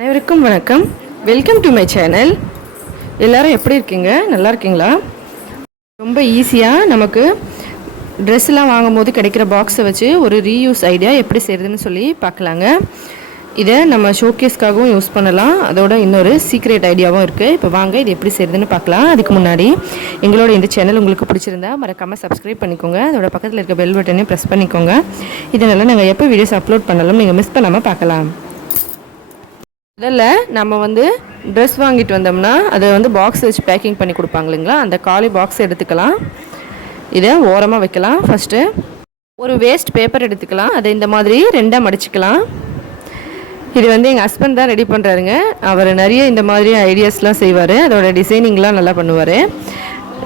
அனைவருக்கும் வணக்கம். Welcome to my channel. எல்லோரும் எப்படி இருக்கீங்க? நல்லா இருக்கீங்களா? ரொம்ப ஈஸியாக நமக்கு ட்ரெஸ்லாம் வாங்கும் போது கிடைக்கிற பாக்ஸை வச்சு ஒரு ரீயூஸ் ஐடியா எப்படி செய்கிறதுன்னு சொல்லி பார்க்கலாங்க. இதை நம்ம ஷோகேஸ்க்காகவும் யூஸ் பண்ணலாம். அதோட இன்னொரு சீக்ரெட் ஐடியாவும் இருக்குது. இப்போ வாங்க இது எப்படி செய்கிறதுன்னு பார்க்கலாம். அதுக்கு முன்னாடி எங்களோட இந்த சேனல் உங்களுக்கு பிடிச்சிருந்தா மறக்காமல் சப்ஸ்கிரைப் பண்ணிக்கோங்க. அதோட பக்கத்தில் இருக்க பெல் பட்டனையும் ப்ரெஸ் பண்ணிக்கோங்க. இதனால் நாங்கள் எப்போ வீடியோஸ் அப்லோட் பண்ணாலும் நீங்கள் மிஸ் பண்ணாமல் பார்க்கலாம். முதல்ல நம்ம ட்ரெஸ் வாங்கிட்டு வந்தோம்னா அதை பாக்ஸ் வச்சு பேக்கிங் பண்ணி கொடுப்பாங்க இல்லைங்களா, அந்த காலி பாக்ஸ் எடுத்துக்கலாம். இதை ஓரமாக வைக்கலாம். ஃபஸ்ட்டு ஒரு வேஸ்ட் பேப்பர் எடுத்துக்கலாம். அதை இந்த மாதிரி ரெண்டாக மடிச்சுக்கலாம். இது எங்கள் ஹஸ்பண்ட் தான் ரெடி பண்ணுறாருங்க. அவர் நிறைய இந்த மாதிரி ஐடியாஸ்லாம் செய்வார். அதோட டிசைனிங்லாம் நல்லா பண்ணுவார்.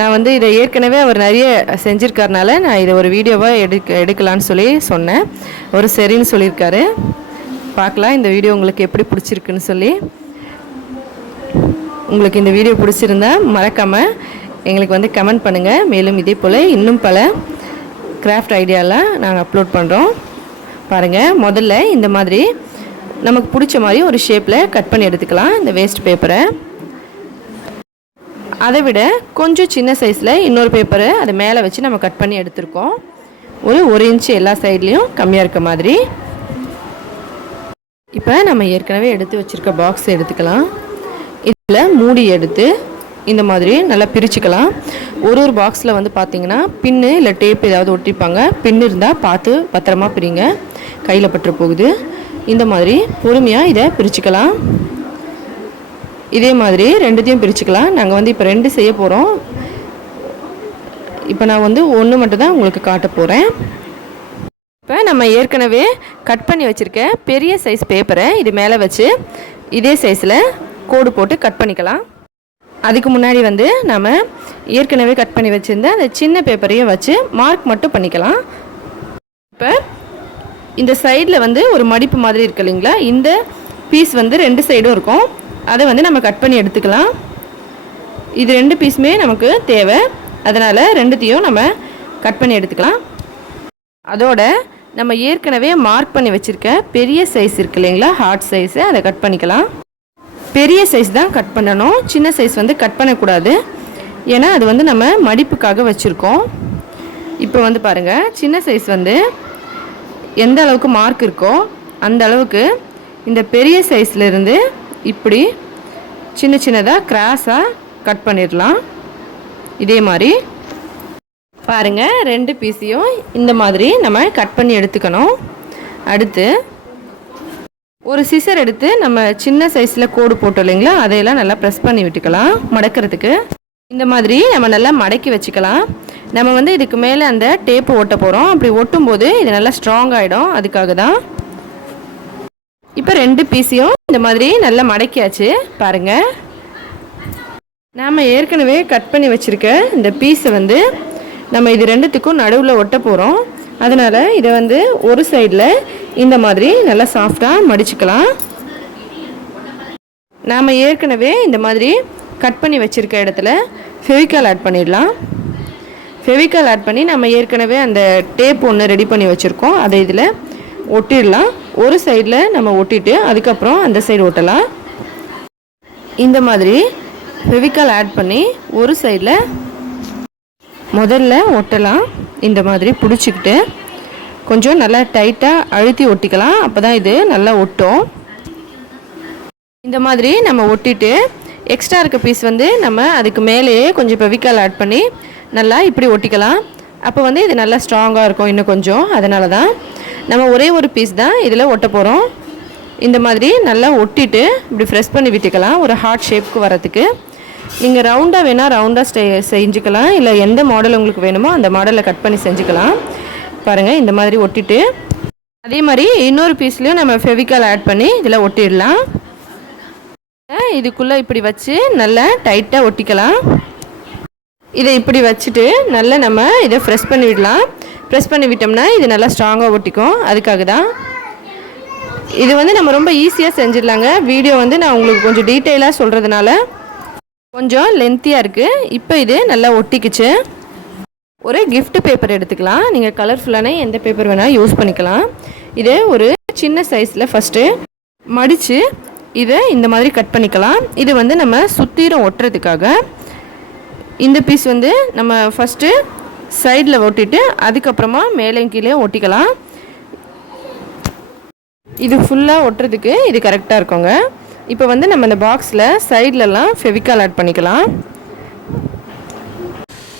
நான் இதை ஏற்கனவே அவர் நிறைய செஞ்சுருக்கறனால நான் இதை ஒரு வீடியோவாக எடுக்கலான்னு சொல்லி சொன்னேன். ஒரு சரின்னு சொல்லியிருக்காரு. பார்க்கலாம் இந்த வீடியோ உங்களுக்கு எப்படி பிடிச்சிருக்குன்னு சொல்லி. உங்களுக்கு இந்த வீடியோ பிடிச்சிருந்தா மறக்காமல் எங்களுக்கு கமெண்ட் பண்ணுங்கள். மேலும் இதே போல் இன்னும் பல கிராஃப்ட் ஐடியாலாம் நாங்கள் அப்லோட் பண்ணுறோம். பாருங்கள், முதல்ல இந்த மாதிரி நமக்கு பிடிச்ச மாதிரி ஒரு ஷேப்பில் கட் பண்ணி எடுத்துக்கலாம் இந்த வேஸ்ட் பேப்பரை. அதை விட கொஞ்சம் சின்ன சைஸில் இன்னொரு பேப்பரை அதை மேலே வச்சு நம்ம கட் பண்ணி எடுத்துருக்கோம். ஒரு இன்ச்சு எல்லா சைட்லேயும் கம்மியாக இருக்க மாதிரி. இப்போ நம்ம ஏற்கனவே எடுத்து வச்சுருக்க பாக்ஸ் எடுத்துக்கலாம். இதில் மூடி எடுத்து இந்த மாதிரி நல்லா பிரிச்சுக்கலாம். ஒரு பாக்ஸில் பார்த்திங்கன்னா பின்னு இல்லை டேப் ஏதாவது ஒட்டிப்பாங்க. பின்னு இருந்தால் பார்த்து பத்திரமா பிரிங்க, கையில் பற்ற போகுது. இந்த மாதிரி பொறுமையாக இதை பிரிச்சுக்கலாம். இதே மாதிரி ரெண்டுத்தையும் பிரிச்சுக்கலாம். நாங்கள் இப்போ 2 செய்ய போகிறோம். இப்போ நான் 1 மட்டும் தான் உங்களுக்கு காட்ட போகிறேன். இப்போ நம்ம ஏற்கனவே கட் பண்ணி வச்சுருக்க பெரிய சைஸ் பேப்பரை இது மேலே வச்சு இதே சைஸில் கோடு போட்டு கட் பண்ணிக்கலாம். அதுக்கு முன்னாடி நம்ம ஏற்கனவே கட் பண்ணி வச்சுருந்த அந்த சின்ன பேப்பரையும் வச்சு மார்க் மட்டும் பண்ணிக்கலாம். இப்போ இந்த சைடில் ஒரு மடிப்பு மாதிரி இருக்கு இல்லைங்களா, இந்த பீஸ் 2 சைடும் இருக்கும். அதை நம்ம கட் பண்ணி எடுத்துக்கலாம். இது 2 பீஸுமே நமக்கு தேவை. அதனால் 2த்தையும் நம்ம கட் பண்ணி எடுத்துக்கலாம். அதோட நம்ம ஏற்கனவே மார்க் பண்ணி வச்சுருக்க பெரிய சைஸ் இருக்கு இல்லைங்களா, ஹார்ட் சைஸு, அதை கட் பண்ணிக்கலாம். பெரிய சைஸ் தான் கட் பண்ணணும். சின்ன சைஸ் கட் பண்ணக்கூடாது. ஏன்னா அது நம்ம மடிப்புக்காக வச்சுருக்கோம். இப்போ பாருங்கள், சின்ன சைஸ் எந்த அளவுக்கு மார்க் இருக்கோ அந்த அளவுக்கு இந்த பெரிய சைஸ்லேருந்து இப்படி சின்ன சின்னதாக கிராஸாக கட் பண்ணிடலாம். இதே மாதிரி பாருங்கள், 2 பீஸையும் இந்த மாதிரி நம்ம கட் பண்ணி எடுத்துக்கணும். அடுத்து ஒரு சிசர் எடுத்து நம்ம சின்ன சைஸில் கோடு போட்டோம் இல்லைங்களா, அதையெல்லாம் நல்லா ப்ரெஸ் பண்ணி விட்டுக்கலாம். மடக்கிறதுக்கு இந்த மாதிரி நம்ம நல்லா மடக்கி வச்சுக்கலாம். நம்ம இதுக்கு மேலே அந்த டேப்பு ஒட்ட போகிறோம். அப்படி ஒட்டும்போது இது நல்லா ஸ்ட்ராங் ஆகிடும். அதுக்காக தான். இப்போ 2 பீஸையும் இந்த மாதிரி நல்லா மடக்கியாச்சு. பாருங்கள், நாம் ஏற்கனவே கட் பண்ணி வச்சுருக்க இந்த பீஸை நம்ம இது 2த்துக்கும் நடுவில் ஒட்ட போகிறோம். அதனால் இதை ஒரு சைடில் இந்த மாதிரி நல்லா சாஃப்டாக மடிச்சுக்கலாம். நாம் ஏற்கனவே இந்த மாதிரி கட் பண்ணி வச்சுருக்க இடத்துல ஃபெவிகால் ஆட் பண்ணிடலாம். ஃபெவிகால் ஆட் பண்ணி நம்ம ஏற்கனவே அந்த டேப் ஒன்று ரெடி பண்ணி வச்சுருக்கோம். அதை இதில் ஒட்டிடலாம். ஒரு சைடில் நம்ம ஒட்டிட்டு அதுக்கப்புறம் அந்த சைடு ஒட்டலாம். இந்த மாதிரி ஃபெவிகால் ஆட் பண்ணி ஒரு சைடில் முதல்ல ஒட்டலாம். இந்த மாதிரி பிடிச்சிக்கிட்டு கொஞ்சம் நல்லா டைட்டாக அழுத்தி ஒட்டிக்கலாம். அப்போ தான் இது நல்லா ஒட்டும். இந்த மாதிரி நம்ம ஒட்டிட்டு எக்ஸ்ட்ரா இருக்க பீஸ் நம்ம அதுக்கு மேலேயே கொஞ்சம் ஃபெவிகால் ஆட் பண்ணி நல்லா இப்படி ஒட்டிக்கலாம். அப்போ இது நல்லா ஸ்ட்ராங்காக இருக்கும் இன்னும் கொஞ்சம். அதனால தான் நம்ம ஒரே ஒரு பீஸ் தான் இதில் ஒட்ட போகிறோம். இந்த மாதிரி நல்லா ஒட்டிட்டு இப்படி ப்ரெஸ் பண்ணி விட்டுக்கலாம் ஒரு ஹார்ட் ஷேப்புக்கு வரத்துக்கு. நீங்கள் ரவுண்டாக வேணால் ரவுண்டாக செஞ்சுக்கலாம். இல்லை எந்த மாடல் உங்களுக்கு வேணுமோ அந்த மாடலில் கட் பண்ணி செஞ்சுக்கலாம். பாருங்கள், இந்த மாதிரி ஒட்டிட்டு அதே மாதிரி இன்னொரு பீஸ்லேயும் நம்ம ஃபெவிகால் ஆட் பண்ணி இதில் ஒட்டிடலாம். இதுக்குள்ளே இப்படி வச்சு நல்லா டைட்டாக ஒட்டிக்கலாம். இதை இப்படி வச்சுட்டு நல்லா நம்ம இதை ப்ரெஸ் பண்ணி விடலாம். ப்ரெஸ் பண்ணி விட்டோம்னா இது நல்லா ஸ்ட்ராங்காக ஒட்டிக்கும். அதுக்காக தான் இது நம்ம ரொம்ப ஈஸியாக செஞ்சிடலாங்க. வீடியோ நான் உங்களுக்கு கொஞ்சம் டீட்டெயிலாக சொல்கிறதுனால கொஞ்சம் லென்த்தியாக இருக்குது. இப்போ இது நல்லா ஒட்டிக்குச்சு. ஒரு கிஃப்ட் பேப்பர் எடுத்துக்கலாம். நீங்கள் கலர்ஃபுல்லான எந்த பேப்பர் வேணால் யூஸ் பண்ணிக்கலாம். இது ஒரு சின்ன சைஸில் ஃபஸ்ட்டு மடித்து இதை இந்த மாதிரி கட் பண்ணிக்கலாம். இது வந்து நம்ம சுத்திரம் ஒட்டுறதுக்காக. இந்த பீஸ் வந்து நம்ம ஃபஸ்ட்டு சைடில் ஒட்டிட்டு அதுக்கப்புறமா மேலேயும் கீழே ஒட்டிக்கலாம். இது ஃபுல்லாக ஒட்டுறதுக்கு இது கரெக்டாக இருக்குங்க. இப்போ வந்து நம்ம இந்த பாக்ஸில் சைட்லலாம் ஃபெவிகால் ஆட் பண்ணிக்கலாம்.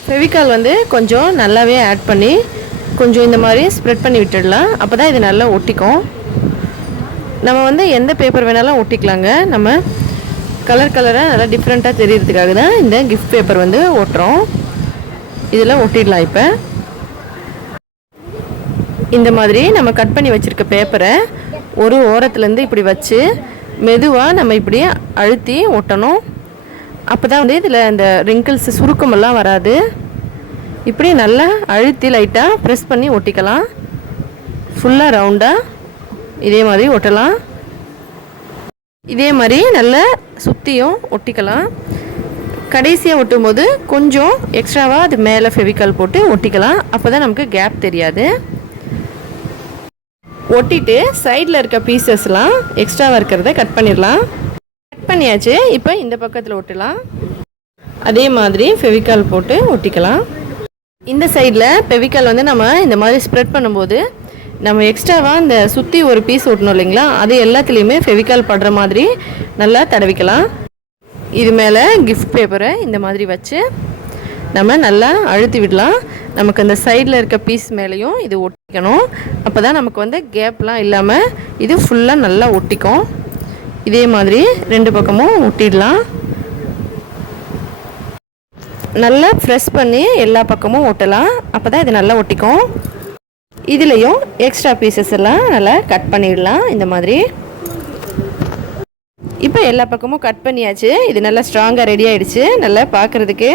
ஃபெவிகால் வந்து கொஞ்சம் நல்லாவே ஆட் பண்ணி கொஞ்சம் இந்த மாதிரி ஸ்ப்ரெட் பண்ணி விட்டுடலாம். அப்போ தான் இது நல்லா ஒட்டிக்கும். நம்ம வந்து எந்த பேப்பர் வேணாலும் ஒட்டிக்கலாங்க. நம்ம கலர் கலராக நல்லா டிஃப்ரெண்ட்டாக தெரியறதுக்காக தான் இந்த கிஃப்ட் பேப்பர் வந்து ஒட்டுறோம். இதில் ஒட்டிடலாம். இப்போ இந்த மாதிரி நம்ம கட் பண்ணி வச்சுருக்க பேப்பரை ஒரு ஓரத்துலேருந்து இப்படி வச்சு மெதுவாக நம்ம இப்படி அழுத்தி ஒட்டணும். அப்போ தான் வந்து இதில் இந்த ரிங்கிள்ஸ் சுருக்கமெல்லாம் வராது. இப்படி நல்லா அழுத்தி லைட்டாக ப்ரெஸ் பண்ணி ஒட்டிக்கலாம். ஃபுல்லாக ரவுண்டாக இதே மாதிரி ஒட்டலாம். இதே மாதிரி நல்லா சுற்றியும் ஒட்டிக்கலாம். கடைசியாக ஒட்டும் போது கொஞ்சம் எக்ஸ்ட்ராவாக அது மேலே ஃபெவிகால் போட்டு ஒட்டிக்கலாம். அப்போ தான் நமக்கு கேப் தெரியாது. ஒட்டிட்டு சைடில் இருக்க பீசஸ்லாம் எக்ஸ்ட்ராவாக இருக்கிறத கட் பண்ணிடலாம். கட் பண்ணியாச்சு. இப்போ இந்த பக்கத்தில் ஒட்டலாம். அதே மாதிரி ஃபெவிகால் போட்டு ஒட்டிக்கலாம். இந்த சைடில் ஃபெவிகால் வந்து நம்ம இந்த மாதிரி ஸ்ப்ரெட் பண்ணும்போது நம்ம எக்ஸ்ட்ராவாக இந்த சுற்றி ஒரு பீஸ் ஒட்டணும் இல்லைங்களா, அது எல்லாத்துலேயுமே ஃபெவிகால் படுற மாதிரி நல்லா தடவிக்கலாம். இது மேலே கிஃப்ட் பேப்பரை இந்த மாதிரி வச்சு நம்ம நல்லா அழுத்தி விடலாம். நமக்கு அந்த சைடில் இருக்க பீஸ் மேலேயும் இது ஒட்டிக்கணும். அப்போ தான் நமக்கு வந்து கேப்லாம் இல்லாமல் இது ஃபுல்லாக நல்லா ஒட்டிக்கும். இதே மாதிரி ரெண்டு பக்கமும் ஒட்டிடலாம். நல்லா ப்ரெஸ் பண்ணி எல்லா பக்கமும் ஒட்டலாம். அப்போ தான் இது நல்லா ஒட்டிக்கும். இதுலேயும் எக்ஸ்ட்ரா பீசஸ் எல்லாம் நல்லா கட் பண்ணிடலாம் இந்த மாதிரி. இப்போ எல்லா பக்கமும் கட் பண்ணியாச்சு. இது நல்லா ஸ்ட்ராங்காக ரெடி ஆகிடுச்சு. நல்லா பார்க்குறதுக்கு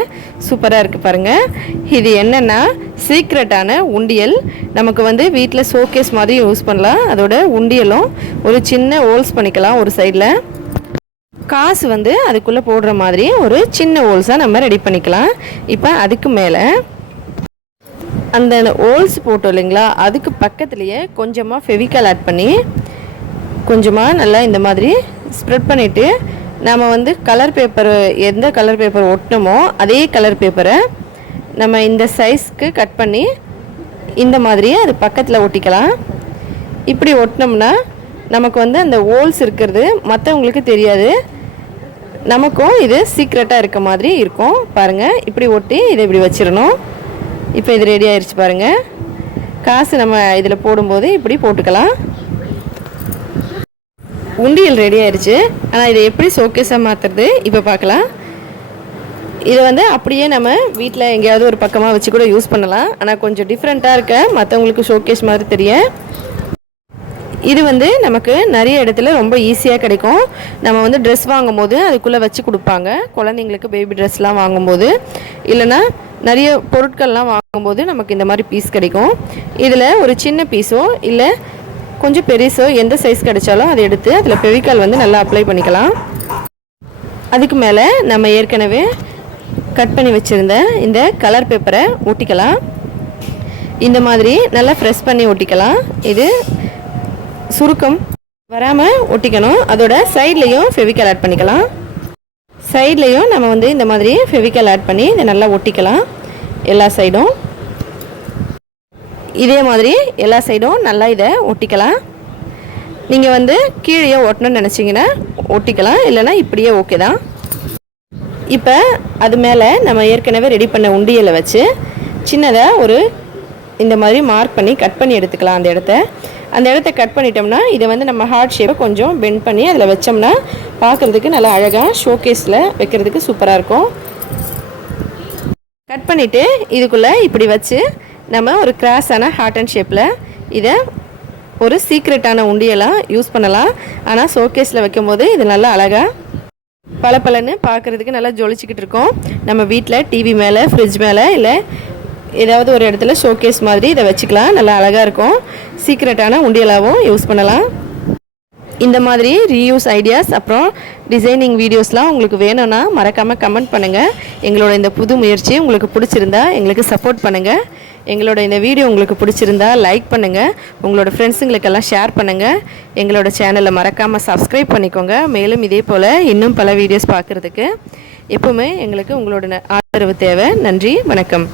சூப்பராக இருக்குது பாருங்கள். இது என்னென்னா சீக்ரெட்டான உண்டியல். நமக்கு வந்து வீட்டில் ஷோகேஸ் மாதிரி யூஸ் பண்ணலாம். அதோட உண்டியலும் ஒரு சின்ன ஹோல்ஸ் பண்ணிக்கலாம். ஒரு சைடில் காசு வந்து அதுக்குள்ளே போடுற மாதிரி ஒரு சின்ன ஹோல்ஸாக நம்ம ரெடி பண்ணிக்கலாம். இப்போ அதுக்கு மேலே அந்த ஹோல்ஸ் போட்டோம் இல்லைங்களா, அதுக்கு பக்கத்துலேயே கொஞ்சமாக ஃபெவிகால் ஆட் பண்ணி கொஞ்சமாக நல்லா இந்த மாதிரி ஸ்ப்ரெட் பண்ணிவிட்டு நம்ம வந்து கலர் பேப்பர் எந்த கலர் பேப்பர் ஒட்டணுமோ அதே கலர் பேப்பரை நம்ம இந்த சைஸ்க்கு கட் பண்ணி இந்த மாதிரி அது பக்கத்தில் ஒட்டிக்கலாம். இப்படி ஒட்டினோம்னா நமக்கு வந்து அந்த ஹோல்ஸ் இருக்கிறது மற்றவங்களுக்கு தெரியாது. நமக்கும் இது சீக்ரெட்டாக இருக்க மாதிரி இருக்கும். பாருங்கள், இப்படி ஒட்டி இதை இப்படி வச்சிடணும். இப்போ இது ரெடி ஆயிடுச்சு பாருங்கள். காசு நம்ம இதில் போடும்போது இப்படி போட்டுக்கலாம். உண்டியல் ரெடி ஆயிடுச்சு. ஆனால் இதை எப்படி ஷோகேஸாக மாற்றுறது இப்போ பார்க்கலாம். இதை வந்து அப்படியே நம்ம வீட்டில் எங்கேயாவது ஒரு பக்கமாக வச்சு கூட யூஸ் பண்ணலாம். ஆனால் கொஞ்சம் டிஃப்ரெண்ட்டாக இருக்க மற்றவங்களுக்கு ஷோகேஸ் மாதிரி தெரியும். இது வந்து நமக்கு நிறைய இடத்துல ரொம்ப ஈஸியாக கிடைக்கும். நம்ம வந்து ட்ரெஸ் வாங்கும்போது அதுக்குள்ளே வச்சு கொடுப்பாங்க. குழந்தைங்களுக்கு பேபி ட்ரெஸ்லாம் வாங்கும்போது இல்லைனா நிறைய பொருட்கள்லாம் வாங்கும்போது நமக்கு இந்த மாதிரி பீஸ் கிடைக்கும். இதில் ஒரு சின்ன பீஸோ இல்லை கொஞ்சம் பெருசோ எந்த சைஸ் கிடைச்சாலும் அதை எடுத்து அதில் ஃபெவிகால் வந்து நல்லா அப்ளை பண்ணிக்கலாம். அதுக்கு மேலே நம்ம ஏற்கனவே கட் பண்ணி வச்சுருந்த இந்த கலர் பேப்பரை ஒட்டிக்கலாம். இந்த மாதிரி நல்லா ப்ரெஸ் பண்ணி ஒட்டிக்கலாம். இது சுருக்கம் வராமல் ஒட்டிக்கணும். அதோட சைட்லேயும் ஃபெவிகால் ஆட் பண்ணிக்கலாம். சைட்லேயும் நம்ம வந்து இந்த மாதிரி ஃபெவிகால் ஆட் பண்ணி இதை நல்லா ஒட்டிக்கலாம். எல்லா சைடும் இதே மாதிரி எல்லா சைடும் நல்லா இதை ஒட்டிக்கலாம். நீங்கள் வந்து கீழே ஒட்டணும்னு நினச்சிங்கன்னா ஒட்டிக்கலாம், இல்லைனா இப்படியே ஓகே தான். இப்போ அது மேலே நம்ம ஏற்கனவே ரெடி பண்ண உண்டியலை வச்சு சின்னதாக ஒரு இந்த மாதிரி மார்க் பண்ணி கட் பண்ணி எடுத்துக்கலாம். அந்த இடத்த கட் பண்ணிட்டோம்னா இதை வந்து நம்ம ஹார்ட் ஷேப்பை கொஞ்சம் பெண்ட் பண்ணி அதில் வச்சோம்னா பார்க்குறதுக்கு நல்லா அழகாக ஷோகேஸில் வைக்கிறதுக்கு சூப்பராக இருக்கும். கட் பண்ணிவிட்டு இதுக்குள்ளே இப்படி வச்சு நம்ம ஒரு கிராஸான ஹார்ட் அண்ட் ஷேப்பில் இதை ஒரு சீக்ரெட்டான உண்டியெல்லாம் யூஸ் பண்ணலாம். ஆனால் ஷோகேஸில் வைக்கும்போது இது நல்லா அழகாக பளபளன்னு பார்க்குறதுக்கு நல்லா ஜொலிச்சிக்கிட்டு இருக்கும். நம்ம வீட்டில் டிவி மேலே, ஃப்ரிட்ஜ் மேலே, இல்லை ஏதாவது ஒரு இடத்துல ஷோகேஸ் மாதிரி இதை வச்சுக்கலாம். நல்லா அழகாக இருக்கும். சீக்ரெட்டான உண்டியலாகவும் யூஸ் பண்ணலாம். இந்த மாதிரி ரீயூஸ் ஐடியாஸ் அப்புறம் டிசைனிங் வீடியோஸ்லாம் உங்களுக்கு வேணும்னா மறக்காமல் கமெண்ட் பண்ணுங்கள். எங்களோட இந்த புது முயற்சி உங்களுக்கு பிடிச்சிருந்தா எங்களுக்கு சப்போர்ட் பண்ணுங்கள். எங்களோட இந்த வீடியோ உங்களுக்கு பிடிச்சிருந்தா லைக் பண்ணுங்கள், உங்களோட ஃப்ரெண்ட்ஸுங்களுக்கெல்லாம் ஷேர் பண்ணுங்கள். எங்களோட சேனலை மறக்காமல் சப்ஸ்கிரைப் பண்ணிக்கோங்க. மேலும் இதே போல் இன்னும் பல வீடியோஸ் பார்க்குறதுக்கு எப்போவுமே எங்களுக்கு உங்களோட ஆதரவு தேவை. நன்றி, வணக்கம்.